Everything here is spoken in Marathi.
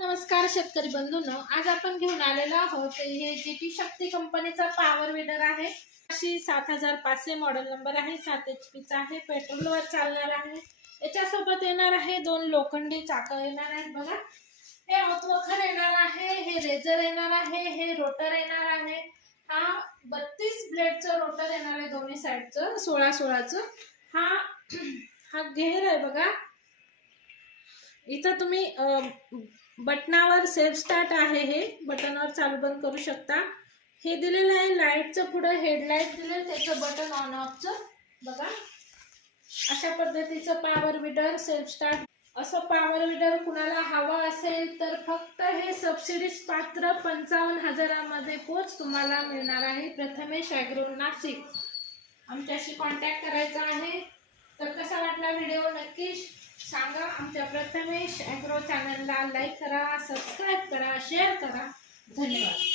नमस्कार शेतकरी बंधूंनो आज आपण घेऊन आलेलो आहोत हे जी पी शक्ती कंपनीचा पॉवर वेडर आहे. अशी सात हजार पाचशे मॉडेल नंबर आहे सात एच पीचा आहे पेट्रोलवर चालणार आहे. याच्यासोबत येणार आहे दोन लोखंडी चाकं येणार आहेत बघा. हे औतवखर येणार आहे हे रेझर येणार आहे हे रोटर येणार आहे. हा बत्तीस ब्लेडचं रोटर येणार आहे दोन्ही साईडचं सोळा सोळाचं. हा हा घेर आहे बघा. इथं तुम्ही बटनावर सेल्फ स्टार्ट आहे हे. बटनवर चालू बंद करू शकता. हे दिलेलं आहे लाईटचं पुढं हेडलाईट दिलेलं त्याचं बटन ऑन ऑफचं बघा. अशा पद्धतीचं पॉवर विडर सेल्फ स्टार्ट. असं पॉवर विडर कुणाला हवं असेल तर फक्त हे सबसिडीज पात्र पंचावन्न हजारामध्ये पोच तुम्हाला मिळणार आहे. प्रथमेश ॲग्रो नाशिक आमच्याशी कॉन्टॅक्ट करायचा आहे. तर कसा वाटला व्हिडिओ नक्की सांगा आमच्या प्रथमेश ॲग्रो चॅनलला लाईक करा सबस्क्राईब करा शेअर करा. धन्यवाद.